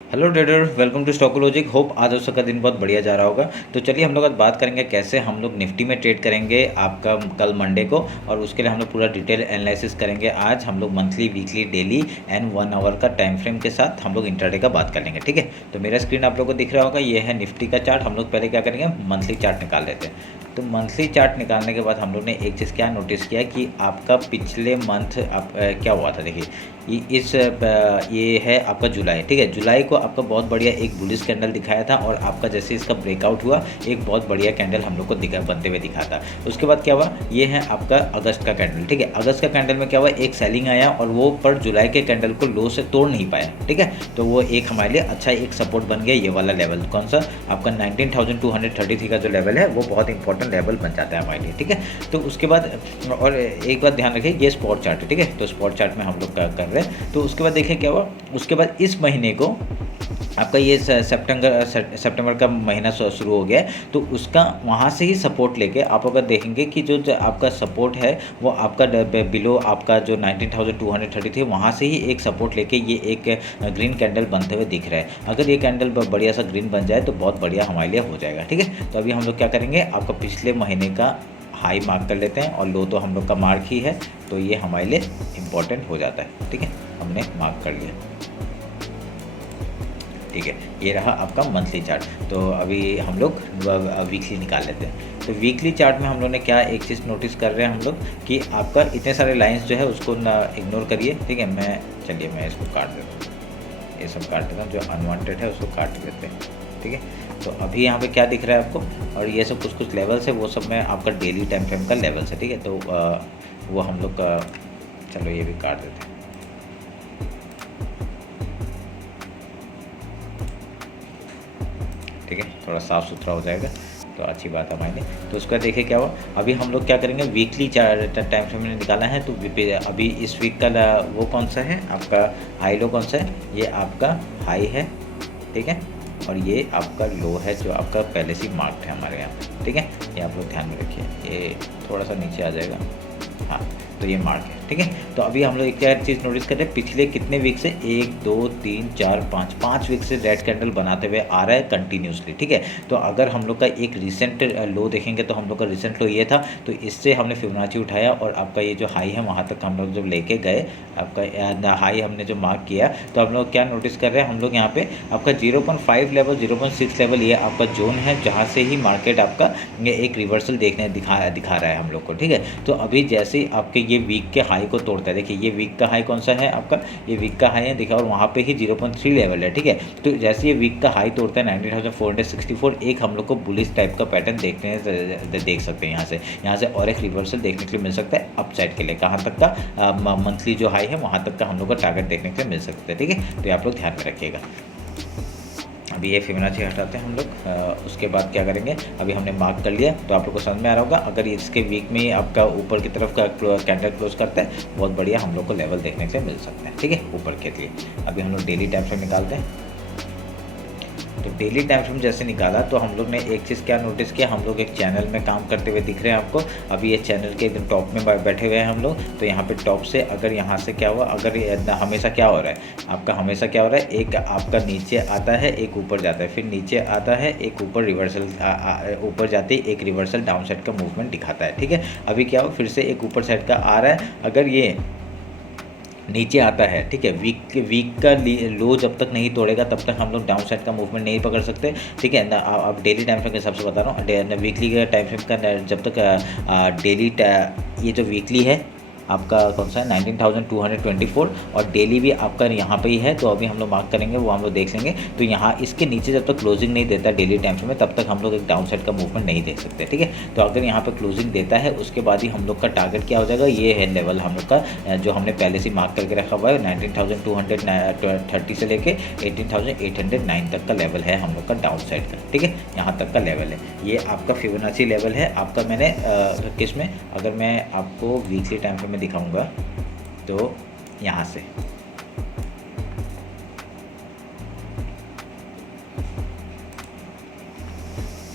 Hello trader, welcome to Stockologic. Hope आज दोस्तों का दिन बहुत बढ़िया जा रहा होगा। तो चलिए हम लोग आज बात करेंगे कैसे हम लोग निफ्टी में ट्रेड करेंगे आपका कल मंडे को, और उसके लिए हम लोग पूरा डिटेल एनालिसिस करेंगे। आज हम लोग monthly, weekly, daily and 1 hour का टाइम फ्रेम के साथ हम लोग इंट्राडे का बात कर लेंगे। ठीक है, तो मेरा स्क्रीन आप लोग को दिख रहा होगा, ये है निफ्टी का चार्ट। हम लोग पहले क्या करेंगे, मंथली चार्ट निकाल लेते हैं। तो मंथली चार्ट निकालने के बाद हम लोग ने एक चीज़ क्या नोटिस किया कि आपका पिछले मंथ क्या हुआ था। देखिए ये है आपका जुलाई। ठीक है, जुलाई को आपका बहुत बढ़िया एक बुलिश कैंडल दिखाया था, और आपका जैसे इसका ब्रेकआउट हुआ एक बहुत बढ़िया कैंडल हम लोग को बनते हुए दिखा था। उसके बाद क्या हुआ, ये है आपका अगस्त का कैंडल। ठीक है, अगस्त का कैंडल में क्या हुआ, एक सेलिंग आया और वो पर जुलाई के कैंडल को लो से तोड़ नहीं पाया। ठीक है, तो वो एक हमारे लिए अच्छा एक सपोर्ट बन गया। ये वाला लेवल कौन सा, आपका 19,233 का जो लेवल है वो बहुत इंपॉर्टेंट लेवल बन जाता है हमारे लिए। ठीक है, तो उसके बाद और एक बात ध्यान रखिए, ये स्पॉट चार्ट है। ठीक है, तो स्पॉट चार्ट में हम लोग कर रहे हैं। तो उसके बाद देखिए क्या हुआ, उसके बाद इस महीने को आपका ये सितंबर का महीना शुरू हो गया है। तो उसका वहाँ से ही सपोर्ट लेके आप अगर देखेंगे कि जो आपका सपोर्ट है वो आपका बिलो आपका जो 19,230 थे, वहाँ से ही एक सपोर्ट लेके ये एक ग्रीन कैंडल बनते हुए दिख रहा है। अगर ये कैंडल बढ़िया सा ग्रीन बन जाए तो बहुत बढ़िया हमारे लिए हो जाएगा। ठीक है, तो अभी हम लोग क्या करेंगे, आपका पिछले महीने का हाई मार्क कर लेते हैं, और लो तो हम लोग का मार्क ही है, तो ये हमारे लिए इम्पोर्टेंट हो जाता है। ठीक है, हमने मार्क कर लिया। ठीक है, ये रहा आपका मंथली चार्ट। तो अभी हम लोग वीकली निकाल लेते हैं। तो वीकली चार्ट में हम लोग ने क्या एक चीज़ नोटिस कर रहे हैं हम लोग कि आपका इतने सारे लाइंस जो है उसको ना इग्नोर करिए। ठीक है, मैं इसको काट देता हूँ, ये सब काट देता हूँ, जो अनवांटेड है उसको काट देते हैं। ठीक है, तो अभी यहाँ पे क्या दिख रहा है आपको, और ये सब कुछ लेवल्स है, वो सब में आपका डेली टाइम फ्रेम का लेवल्स है। ठीक है, तो वो हम लोग का, चलो ये भी काट देते हैं। ठीक है, थोड़ा साफ़ सुथरा हो जाएगा तो अच्छी बात है हमारे लिए। तो उसका देखिए क्या हुआ, अभी हम लोग क्या करेंगे, वीकली टाइम फ्रेम में निकाला है। तो अभी इस वीक का वो कौन सा है आपका हाई लो कौन सा है, ये आपका हाई है। ठीक है, और ये आपका लो है जो आपका पहले से मार्क्ड है हमारे यहाँ पे। ठीक है, ये आप लोग ध्यान में रखिए, ये थोड़ा सा नीचे आ जाएगा। हाँ, तो ये मार्क है। ठीक है, तो अभी हम लोग एक क्या चीज़ नोटिस कर रहे हैं, पिछले कितने वीक से 1 2 3 4 5 वीक से रेड कैंडल बनाते हुए आ रहा है कंटिन्यूसली। ठीक है, तो अगर हम लोग का एक रिसेंट लो देखेंगे तो हम लोग का रिसेंट लो ये था, तो इससे हमने फिबोनाची उठाया, और आपका ये जो हाई है वहाँ तक हम लोग जब लेके गए, आपका हाई हमने जो मार्क किया, तो हम लोग क्या नोटिस कर रहे हैं, हम लोग यहाँ पे आपका 0.5 लेवल, 0.6 लेवल, ये आपका जोन है जहाँ से ही मार्केट आपका ये एक रिवर्सल दिखा रहा है हम लोग को। ठीक है, तो अभी जैसे ही आपके ये वीक के हाई को तोड़ता है, देखिए ये वीक का हाई कौन सा है आपका, ये वीक का हाई है, देखा, और वहाँ पे ही 0.3 लेवल है। ठीक है, तो जैसे ये वीक का हाई तोड़ता है 19,464, एक हम लोग को बुलिश टाइप का पैटर्न देख सकते हैं। यहाँ से और एक रिवर्सल देखने के लिए मिल सकता है अपसाइड के लिए। कहाँ तक का मंथली जो हाई है वहाँ तक का हम लोग का टारगेट देखने के लिए मिल सकता है। ठीक है, तो आप लोग ध्यान में रखिएगा। अभी ये फिबोनाची हटाते हैं हम लोग। उसके बाद क्या करेंगे, अभी हमने मार्क कर लिया, तो आप लोग को समझ में आ रहा होगा। अगर इसके वीक में आपका ऊपर की तरफ का कैंडल क्लोज करता है, बहुत बढ़िया हम लोग को लेवल देखने के लिए मिल सकता है। ठीक है, ऊपर के लिए। अभी हम लोग डेली टाइम फ्रेम निकालते हैं। तो डेली टाइम फ्रेम जैसे निकाला, तो हम लोग ने एक चीज़ क्या नोटिस किया, हम लोग एक चैनल में काम करते हुए दिख रहे हैं आपको। अभी ये चैनल के एकदम टॉप में बैठे हुए हैं हम लोग। तो यहाँ पे टॉप से अगर यहाँ से क्या हुआ, अगर हमेशा क्या हो रहा है आपका, हमेशा क्या हो रहा है, एक आपका नीचे आता है, एक ऊपर जाता है, फिर नीचे आता है, एक ऊपर रिवर्सल ऊपर जाते ही एक रिवर्सल डाउन साइड का मूवमेंट दिखाता है। ठीक है, अभी क्या हो, फिर से एक ऊपर साइड का आ रहा है। अगर ये नीचे आता है, ठीक है, वीक का लो जब तक नहीं तोड़ेगा तब तक हम लोग डाउन साइड का मूवमेंट नहीं पकड़ सकते। ठीक है ना, आप डेली टाइम फ्रेम के हिसाब से बता रहा हूँ, वीकली का टाइम फ्रेम का जब तक डेली ये जो वीकली है आपका कौन सा है 19,224, और डेली भी आपका यहाँ पे ही है। तो अभी हम लोग मार्क करेंगे, वो हम लोग देख लेंगे। तो यहाँ इसके नीचे जब तक क्लोजिंग नहीं देता डेली टाइम फ्रेम में, तब तक हम लोग एक डाउन साइड का मूवमेंट नहीं देख सकते। ठीक है, तो अगर यहाँ पे क्लोजिंग देता है उसके बाद ही हम लोग का टारगेट क्या हो जाएगा, ये है लेवल हम लोग का जो हमने पहले से मार्क करके रखा हुआ है, 19,230 से लेके 18,809 तक का लेवल है हम लोग का डाउन साइड का। ठीक है, यहाँ तक का लेवल है, ये आपका फिबोनाची लेवल है आपका। मैंने किस में, अगर मैं आपको वीकली टाइम फ्रेम में दिखाऊंगा तो यहाँ से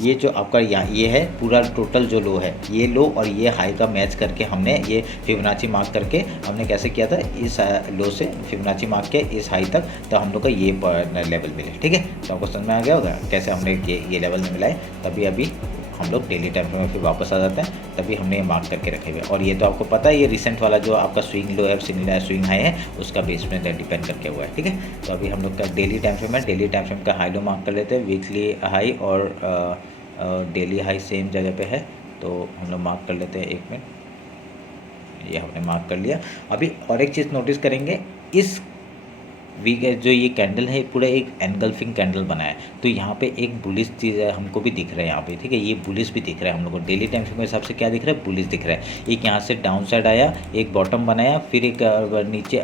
ये जो आपका यहाँ ये है पूरा टोटल जो लो है, ये लो और ये हाई का मैच करके हमने ये फिबोनाची मार्क करके हमने कैसे किया था, इस लो से फिबोनाची मार्क के इस हाई तक, तो हम लोग का ये लेवल मिले। ठीक है, तो आपको समझ में आ गया होगा कैसे हमने ये लेवल में मिलाए। तभी अभी हम लोग डेली टाइम फ्रेम में फिर वापस आ जाते हैं, तभी हमने ये मार्क करके रखे हुए। और ये तो आपको पता है ये रिसेंट वाला जो आपका स्विंग लो है, स्विंग हाई है, उसका बेस में डिपेंड करके हुआ है। ठीक है, तो अभी हम लोग का डेली टाइम फ्रेम है, डेली टाइम फ्रेम का हाई लो मार्क कर लेते हैं। वीकली हाई और डेली हाई सेम जगह पे है, तो हम लोग मार्क कर लेते हैं। 1 मिनट, ये हमने मार्क कर लिया। अभी और एक चीज़ नोटिस करेंगे, इस वीक जो ये कैंडल है पूरा एक एनगल्फिंग कैंडल बना है, तो यहाँ पे एक बुलिश चीज़ हमको भी दिख रहा है यहाँ पे। ठीक है, ये बुलिश भी दिख रहा है हम लोग को डेली टाइम फ्रेम के हिसाब से। क्या दिख रहा है, बुलिश दिख रहा है। एक यहाँ से डाउन साइड आया, एक बॉटम बनाया, फिर एक नीचे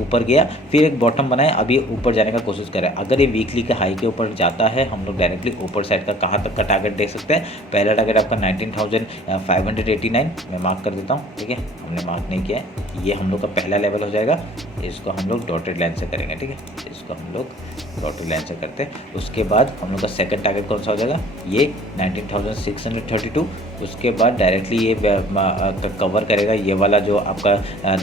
ऊपर गया, फिर एक बॉटम बनाया, अभी ऊपर जाने का कोशिश कर रहा है। अगर ये वीकली के हाई के ऊपर जाता है, हम लोग डायरेक्टली ऊपर साइड का कहाँ तक का टारगेट देख सकते हैं। पहला टारगेट आपका 19,589 मैं मार्क कर देता हूँ। ठीक है, हमने मार्क नहीं किया है, ये हम लोग का पहला लेवल हो जाएगा। इसको हम लोग डॉटेड लाइन से करेंगे। ठीक है, इसको हम लोग डॉटेड लाइन से करते हैं। उसके बाद हम लोग का सेकंड टारगेट कौन सा हो जाएगा, ये 19,632। उसके बाद डायरेक्टली ये कवर करेगा, ये वाला जो आपका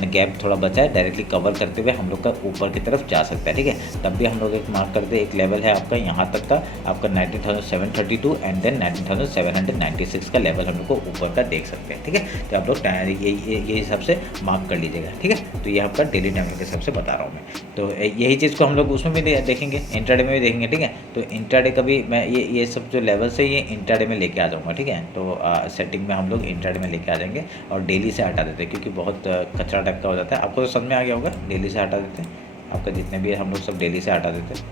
गैप थोड़ा बचा है, डायरेक्टली कवर करते हुए हम लोग का ऊपर की तरफ जा सकता है। ठीक है, तब भी हम लोग एक मार्क करते हैं। एक लेवल है आपका यहाँ तक का, आपका 19,732 एंड देन 19,796 का लेवल हम लोग को ऊपर का देख सकते हैं। ठीक है, तो आप लोग ये हिसाब से मार्क कर लीजिएगा। ठीक है, तो ये आपका डेली टाइम के हिसाब से बता रहा हूँ मैं। तो यही चीज़ को हम लोग उसमें भी देखेंगे, इंट्राडे में भी देखेंगे। ठीक है, तो इंट्राडे का भी मैं ये सब जो लेवल्स है ये इंट्राडे में लेके आ जाऊँगा। ठीक है, तो सेटिंग में हम लोग इंट्राडे में लेके आ जाएंगे और डेली से हटा देते हैं, क्योंकि बहुत कचरा टाइप का हो जाता है। आपको तो समझ में आ गया होगा, डेली से हटा देते हैं। आपका जितने भी है हम लोग सब डेली से हटा देते हैं।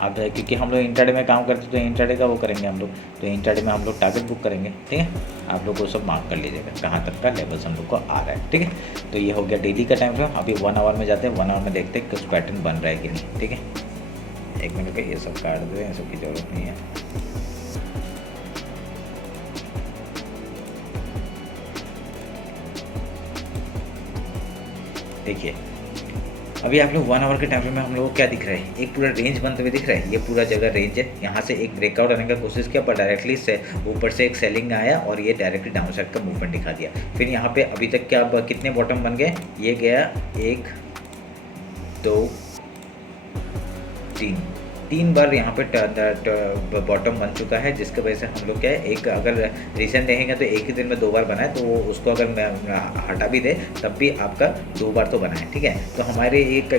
अब क्योंकि हम लोग इंट्राडे में काम करते हैं, तो इंट्राडे का वो करेंगे हम लोग, तो इंट्राडे में हम लोग टारगेट बुक करेंगे। ठीक है, आप लोग को सब मार्क कर लीजिएगा कहाँ तक का लेवल्स हम लोग को आ रहा है। ठीक है, तो ये हो गया डेली का टाइम फ्रेम। अभी 1 आवर में जाते हैं, 1 आवर में देखते हैं कुछ पैटर्न बन रहा है कि नहीं। ठीक है, 1 मिनट पे ये सब काट दो, इन सब की ज़रूरत नहीं है। देखिए, अभी आप लोग 1 आवर के टाइम फ्रेम में हम लोग को क्या दिख रहा है, एक पूरा रेंज बनते हुए दिख रहा है। ये पूरा जगह रेंज है, यहाँ से एक ब्रेकआउट आने का कोशिश किया, पर डायरेक्टली से ऊपर से एक सेलिंग आया और ये डायरेक्टली डाउन साइड का मूवमेंट दिखा दिया। फिर यहाँ पे अभी तक क्या कितने बॉटम बन गए, ये गया 1 2 3 बार यहाँ पे बॉटम बन चुका है, जिसकी वजह से हम लोग क्या है, एक अगर रिसेंट देखेंगे तो एक ही दिन में 2 बार बना है, तो वो उसको अगर हटा भी दे तब भी आपका 2 बार तो बना है। ठीक है, तो हमारे एक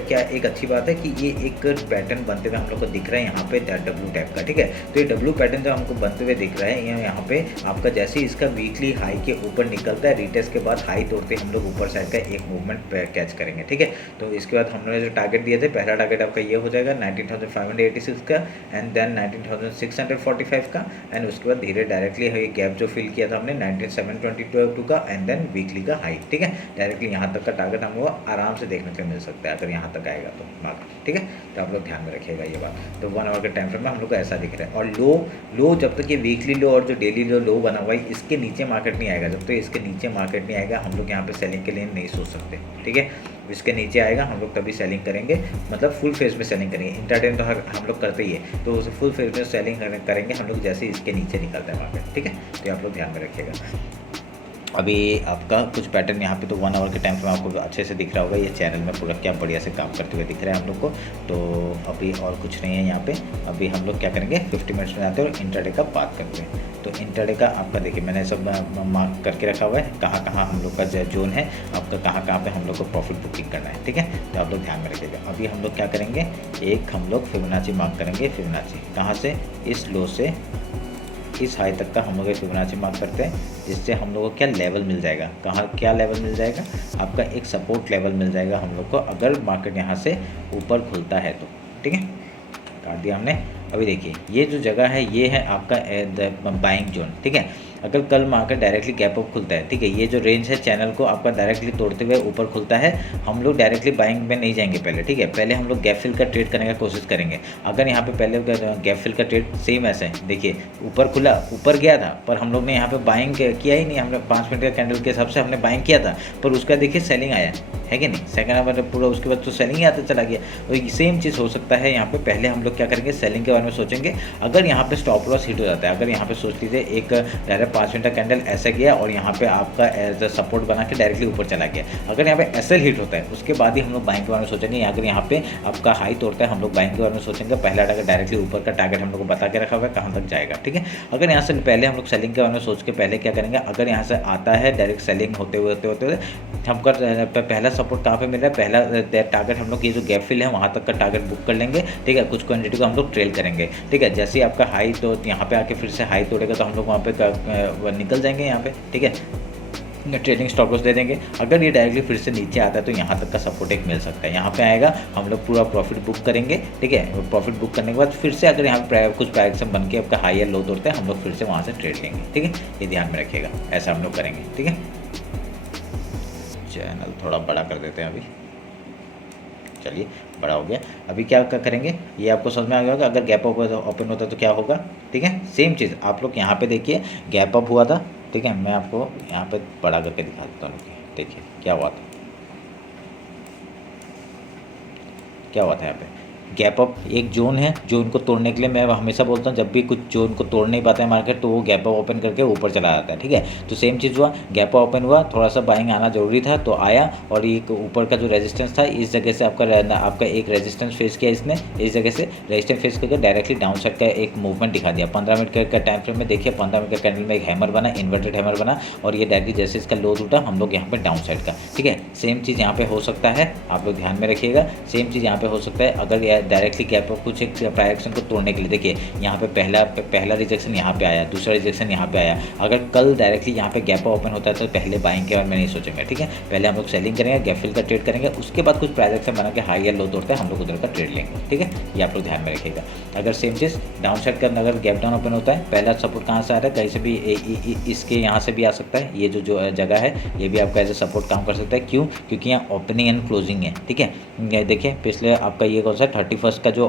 अच्छी बात है कि ये एक पैटर्न बनते हुए हम लोग को दिख रहा है यहाँ पे डब्लू टाइप का। ठीक है, तो ये डब्लू पैटर्न जो हमको बनते हुए दिख रहा है, यहाँ पे आपका जैसे ही इसका वीकली हाई के ऊपर निकलता है, रिटेस्ट के बाद हाई तोड़ते हम लोग ऊपर साइड का एक मूवमेंट कैच करेंगे। ठीक है, तो इसके बाद हमने जो टारगेट दिए थे, पहला टारगेट आपका ये हो जाएगा 19,586 का एंड देन 19,645 का, एंड उसके बाद धीरे डायरेक्टली ये गैप जो फिल किया था हमने 19,722 का एंड देन वीकली का हाई। ठीक है, डायरेक्टली यहाँ तक का टारगेट हम लोग आराम से देखने को मिल सकता है अगर यहाँ तक आएगा तो मार्केट। ठीक है, तो आप लोग ध्यान में रखिएगा ये बात। तो 1 आवर के टाइम फ्रेम में हम लोग को ऐसा दिख रहा है। और लो जब तक ये वीकली लो और जो डेली लो बना हुआ है, इसके नीचे मार्केट नहीं आएगा। जब तक इसके नीचे मार्केट नहीं आएगा, हम लोग यहाँ पे सेलिंग के लिए नहीं सोच सकते। ठीक है, इसके नीचे आएगा हम लोग तभी सेलिंग करेंगे, मतलब फुल फेज में सेलिंग करेंगे। इंट्राडे तो हम लोग करते ही है, तो उसे फुल फेज में सेलिंग करेंगे हम लोग जैसे इसके नीचे निकलता है मार्केट। ठीक है, तो आप लोग ध्यान में रखिएगा। अभी आपका कुछ पैटर्न यहाँ पे तो 1 आवर के टाइम फ्रेम आपको अच्छे से दिख रहा होगा। ये चैनल में पूरा क्या बढ़िया से काम करते हुए दिख रहा है हम लोग को। तो अभी और कुछ नहीं है यहाँ पे। अभी हम लोग क्या करेंगे, 50 मिनट्स में आते हैं और इंट्राडे का बात करते हैं। तो इंट्राडे का आपका देखिए मैंने सब मार्क करके रखा हुआ है, कहाँ कहाँ हम लोग का जोन है, आपका कहाँ कहाँ पे हम लोग को प्रॉफिट बुकिंग करना है। ठीक है, तो आप लोग ध्यान में रखिएगा। अभी हम लोग क्या करेंगे, एक हम लोग फिबोनाची मार्क करेंगे। फिबोनाची कहाँ से, इस लो से इस हाई तक का हम लोग फिबोनाची मार्क करते हैं, जिससे हम लोग को क्या लेवल मिल जाएगा, कहाँ क्या लेवल मिल जाएगा, आपका एक सपोर्ट लेवल मिल जाएगा हम लोग को, अगर मार्केट यहाँ से ऊपर खुलता है तो। ठीक है, काट दिया हमने। अभी देखिए ये जो जगह है ये है आपका बाइंग जोन। ठीक है, अगर कल मार्केट डायरेक्टली गैप अप खुलता है, ठीक है, ये जो रेंज है चैनल को आपका डायरेक्टली तोड़ते हुए ऊपर खुलता है, हम लोग डायरेक्टली बाइंग में नहीं जाएंगे पहले। ठीक है, पहले हम लोग गैप फिल का ट्रेड करने का कोशिश करेंगे। अगर यहाँ पे पहले गैप फिल का ट्रेड सेम ऐसे देखिए ऊपर खुला, ऊपर गया था, पर हम लोग ने यहाँ पे बाइंग किया ही नहीं। हमने 5 मिनट का कैंडल के हिसाब से हमने बाइंग किया था, पर उसका देखिए सेलिंग आया। है कि नहीं। सेकंड आवर पूरा उसके बाद तो सेलिंग ही आता चला गया। और सेम चीज़ हो सकता है यहाँ पे। पहले हम लोग क्या करेंगे, सेलिंग के बारे में सोचेंगे। अगर यहाँ पे स्टॉप लॉस हिट हो जाता है, अगर यहाँ पे सोच लीजिए एक डायरेक्ट 5 मिनट का कैंडल ऐसा गया और यहाँ पे आपका एज अ सपोर्ट बना के डायरेक्टली ऊपर चला गया, अगर यहाँ पे एसएल हिट होता है उसके बाद ही हम लोग बाइंग के बारे में सोचेंगे। अगर यहाँ पे आपका हाई तोड़ता है हम लोग बाइंग के बारे में सोचेंगे। पहला टारगेट डायरेक्टली ऊपर का टारगेट हम लोग को बता के रखा हुआ है कहाँ तक जाएगा, ठीक है। अगर यहाँ से पहले हम लोग सेलिंग के बारे में सोच के पहले क्या करेंगे, अगर यहाँ से आता है डायरेक्ट सेलिंग होते हुए हमका पहला सपोर्ट कहाँ पे मिल रहा है, पहला टारगेट हम लोग ये जो गैप फिल है वहाँ तक का टारगेट बुक कर लेंगे, ठीक है। कुछ क्वांटिटी को हम लोग ट्रेल करेंगे, ठीक है। जैसे ही आपका हाई तो यहाँ पे आके फिर से हाई तोड़ेगा तो हम लोग वहाँ पे निकल जाएंगे यहाँ पे, ठीक है। ट्रेडिंग स्टॉप लॉस दे देंगे। अगर ये डायरेक्टली फिर से नीचे आता है तो यहाँ तक का सपोर्ट एक मिल सकता है, यहाँ पे आएगा हम लोग पूरा प्रॉफिट बुक करेंगे, ठीक है। प्रॉफिट बुक करने के बाद फिर से अगर यहाँ पे कुछ प्राइस बन के आपका हाई या लो तोड़ता है हम लोग फिर से वहाँ से ट्रेड लेंगे, ठीक है। ये ध्यान में रखिएगा, ऐसा हम लोग करेंगे, ठीक है। चैनल थोड़ा बड़ा कर देते हैं अभी, चलिए बड़ा हो गया। अभी क्या करेंगे ये आपको समझ में आ गया होगा। अगर गैप ओपन होता है तो क्या होगा, ठीक है। सेम चीज़ आप लोग यहाँ पे देखिए, गैप अप हुआ था, ठीक है। मैं आपको यहाँ पे बड़ा करके दिखा देता हूँ, देखिए क्या हुआ था, क्या हुआ था यहाँ पे। गैप अप एक जोन है, जोन को तोड़ने के लिए मैं हमेशा बोलता हूँ जब भी कुछ जोन को तोड़ नहीं पाता है मार्केट तो वो गैप अप ओपन करके ऊपर चला जाता है, ठीक है। तो सेम चीज़ हुआ, गैप अप ओपन हुआ, थोड़ा सा बाइंग आना जरूरी था तो आया, और एक ऊपर का जो रेजिस्टेंस था इस जगह से आपका एक रेजिस्टेंस फेस किया इसने, इस जगह से रेजिस्टेंस फेस करके डायरेक्टली डाउन साइड का एक मूवमेंट दिखा दिया। 15 मिनट का टाइम फ्रेम में देखिए, 15 मिनट का कैंडल में एक हैमर बना, इन्वर्टेड हैमर बना, और ये डायरेक्टली जैसे इसका लो टूटा हम लोग यहाँ पे डाउन साइड का, ठीक है। सेम चीज़ यहाँ पे हो सकता है, आप लोग ध्यान में रखिएगा। सेम चीज़ यहाँ पे हो सकता है अगर डायरेक्टली गैप कुछ एक प्राइस एक्शन को तोड़ने के लिए। देखिए यहाँ पे पहला रिजेक्शन यहाँ पे आया, दूसरा रिजेक्शन यहाँ पे आया। अगर कल डायरेक्टली यहाँ पे गैप ओपन होता है तो पहले बाइंग के बारे में नहीं सोचेंगे, ठीक है। पहले हम लोग सेलिंग करेंगे, गैप फिल का ट्रेड करेंगे, उसके बाद कुछ प्राइस एक्शन बना के हाई या लो तोड़ते हैं हम लोग उधर का ट्रेड लेंगे, ठीक है। ये आप लोग ध्यान में रखिएगा। अगर सेम चीज़ डाउन साइड का अगर गैप डाउन ओपन होता है, पहला सपोर्ट कहाँ से आ रहा है, कहीं से भी इसके यहाँ से भी आ सकता है। ये जो जगह है ये भी आपका एज ए सपोर्ट काम कर सकता है। क्यों, क्योंकि यहाँ ओपनिंग एंड क्लोजिंग है, ठीक है। देखिए पिछले आपका ये कौन सा 31 का जो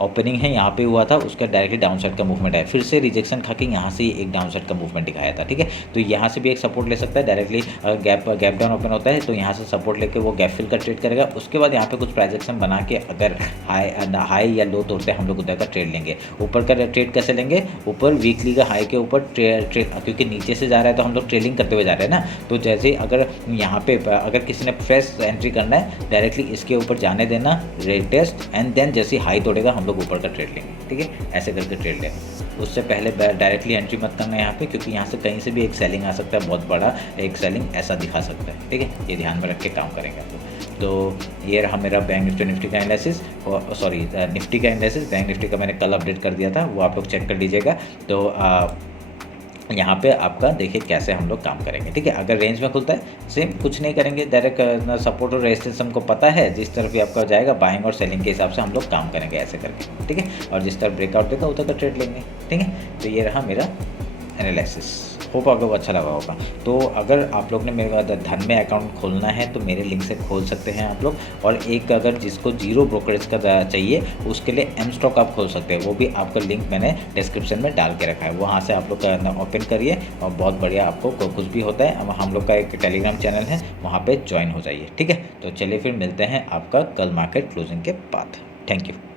ओपनिंग है यहाँ पे हुआ था, उसका डायरेक्टली डाउन साइड का मूवमेंट है, फिर से रिजेक्शन खा के यहाँ से एक डाउन साइड का मूवमेंट दिखाया था, ठीक है। तो यहाँ से भी एक सपोर्ट ले सकता है डायरेक्टली। गैप डाउन ओपन होता है तो यहाँ से सपोर्ट लेके वो गैप फिल का ट्रेड करेगा। उसके बाद यहाँ पे कुछ प्राइजेक्शन बना के अगर हाई या लो तोड़ते हैं हम लोग उधर का ट्रेड लेंगे। ऊपर का ट्रेड कैसे लेंगे, ऊपर वीकली का हाई के ऊपर ट्रेड, क्योंकि नीचे से जा रहा है तो हम लोग ट्रेलिंग करते हुए जा रहे हैं ना। तो जैसे अगर यहाँ पे अगर किसी ने फ्रेश एंट्री करना है डायरेक्टली इसके ऊपर जाने देना, रेट टेस्ट, एंड देन जैसे हाई तोड़ेगा हम लोग ऊपर का ट्रेड लेंगे, ठीक है। ऐसे करके ट्रेड लेंगे। उससे पहले डायरेक्टली एंट्री मत करना यहाँ पे, क्योंकि यहाँ से कहीं से भी एक सेलिंग आ सकता है, बहुत बड़ा एक सेलिंग ऐसा दिखा सकता है, ठीक है। ये ध्यान में रख के काम करेंगे आप लोग। तो ये रहा मेरा बैंक निफ्टी का एनालिसिस, सॉरी निफ्टी का एनालिसिस। बैंक निफ्टी का मैंने कल अपडेट कर दिया था, वो आप लोग चेक कर लीजिएगा। तो यहाँ पे आपका देखिए कैसे हम लोग काम करेंगे, ठीक है। अगर रेंज में खुलता है सेम कुछ नहीं करेंगे, डायरेक्ट सपोर्ट और रेजिस्टेंस हमको पता है, जिस तरफ भी आपका जाएगा बाइंग और सेलिंग के हिसाब से हम लोग काम करेंगे ऐसे करके, ठीक है। और जिस तरफ ब्रेकआउट देगा उधर का ट्रेड लेंगे, ठीक है। तो ये रहा मेरा एनालिसिस। होप आपको अच्छा लगा होगा। तो अगर आप लोग ने मेरे धन में अकाउंट खोलना है तो मेरे लिंक से खोल सकते हैं आप लोग। और एक अगर जिसको जीरो ब्रोकरेज का चाहिए उसके लिए एम स्टॉक आप खोल सकते हैं, वो भी आपका लिंक मैंने डिस्क्रिप्शन में डाल के रखा है, वहाँ से आप लोग ओपन करिए और बहुत बढ़िया आपको कुछ भी होता है। अब हम लोग का एक टेलीग्राम चैनल है, वहाँ पर ज्वाइन हो जाइए, ठीक है। तो चलिए फिर मिलते हैं आपका कल मार्केट क्लोजिंग के बाद। Thank you.